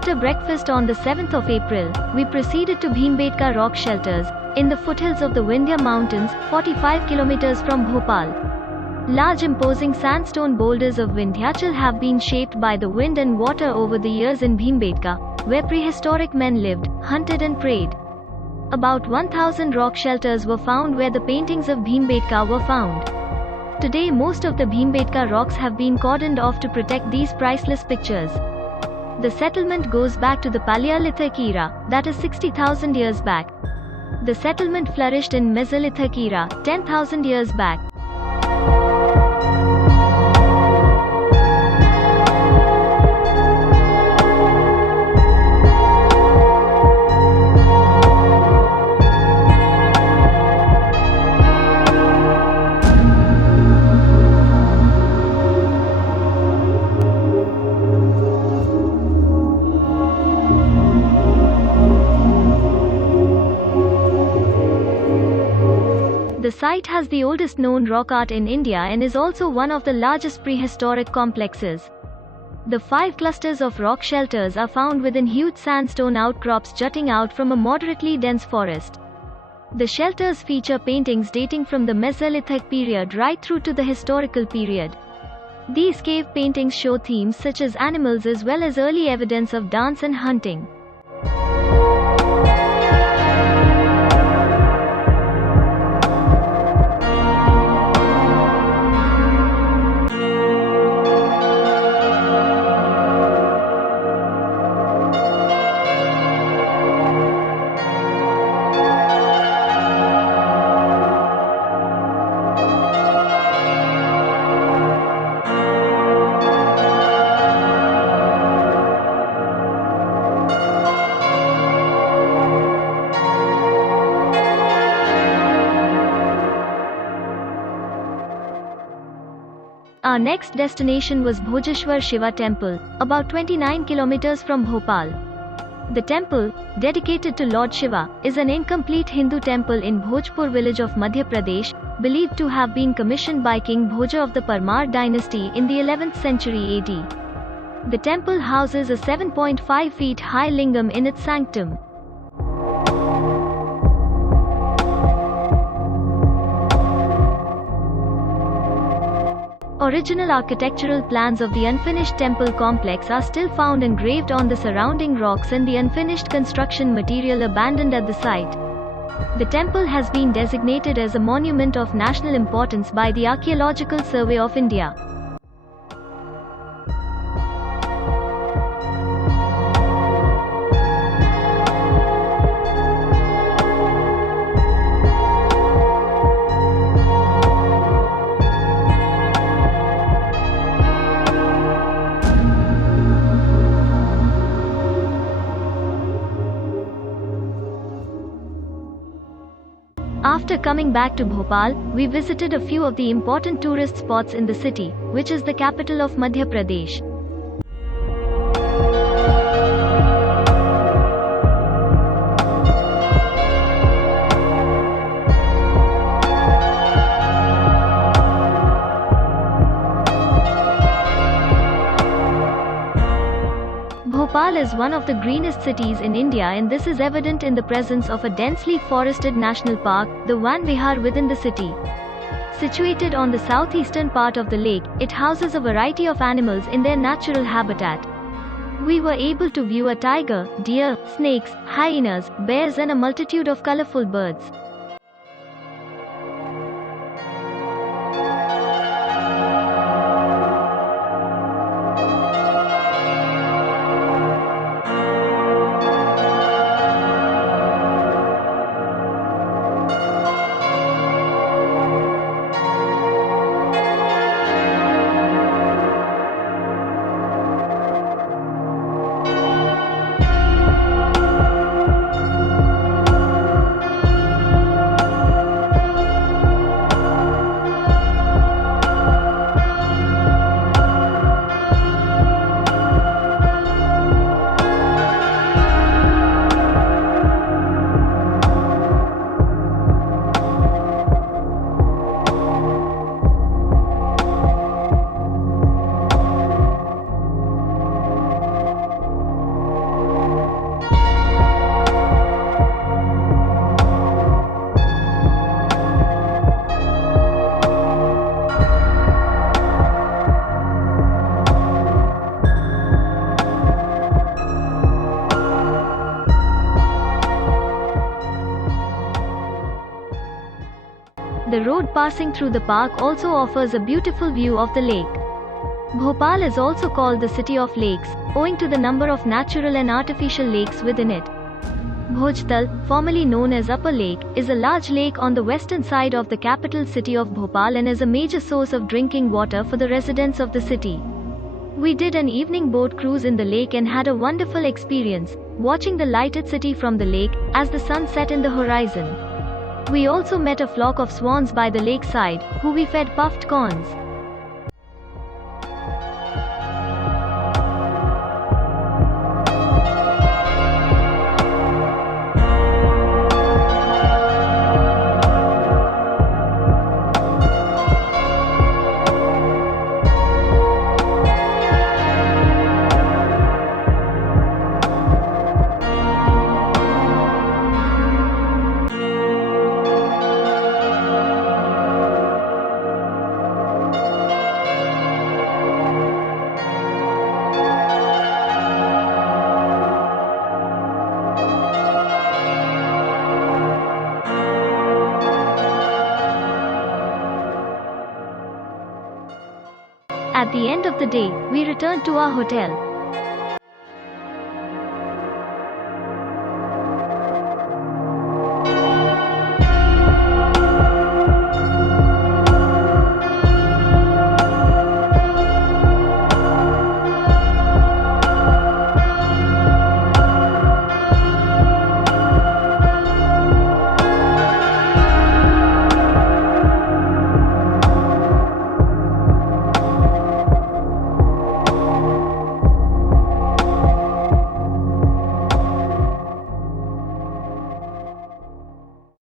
After breakfast on the 7th of April, we proceeded to Bhimbetka rock shelters, in the foothills of the Vindhya Mountains, 45 kilometers from Bhopal. Large imposing sandstone boulders of Vindhyachal have been shaped by the wind and water over the years in Bhimbetka, where prehistoric men lived, hunted and prayed. About 1,000 rock shelters were found where the paintings of Bhimbetka were found. Today most of the Bhimbetka rocks have been cordoned off to protect these priceless pictures. The settlement goes back to the Paleolithic era, that is 60,000 years back. The settlement flourished in Mesolithic era, 10,000 years back. The site has the oldest known rock art in India and is also one of the largest prehistoric complexes. The 5 clusters of rock shelters are found within huge sandstone outcrops jutting out from a moderately dense forest. The shelters feature paintings dating from the Mesolithic period right through to the historical period. These cave paintings show themes such as animals as well as early evidence of dance and hunting. Our next destination was Bhojeshwar Shiva Temple, about 29 kilometers from Bhopal. The temple, dedicated to Lord Shiva, is an incomplete Hindu temple in Bhojpur village of Madhya Pradesh, believed to have been commissioned by King Bhoja of the Parmar dynasty in the 11th century AD. The temple houses a 7.5 feet high lingam in its sanctum. Original architectural plans of the unfinished temple complex are still found engraved on the surrounding rocks and the unfinished construction material abandoned at the site. The temple has been designated as a monument of national importance by the Archaeological Survey of India. After coming back to Bhopal, we visited a few of the important tourist spots in the city, which is the capital of Madhya Pradesh. Bhopal is one of the greenest cities in India, and this is evident in the presence of a densely forested national park, the Van Vihar, within the city. Situated on the southeastern part of the lake, it houses a variety of animals in their natural habitat. We were able to view a tiger, deer, snakes, hyenas, bears and a multitude of colorful birds. The road passing through the park also offers a beautiful view of the lake. Bhopal is also called the City of Lakes, owing to the number of natural and artificial lakes within it. Bhojtal, formerly known as Upper Lake, is a large lake on the western side of the capital city of Bhopal and is a major source of drinking water for the residents of the city. We did an evening boat cruise in the lake and had a wonderful experience, watching the lighted city from the lake as the sun set in the horizon. We also met a flock of swans by the lakeside, who we fed puffed corns. At the end of the day, we returned to our hotel.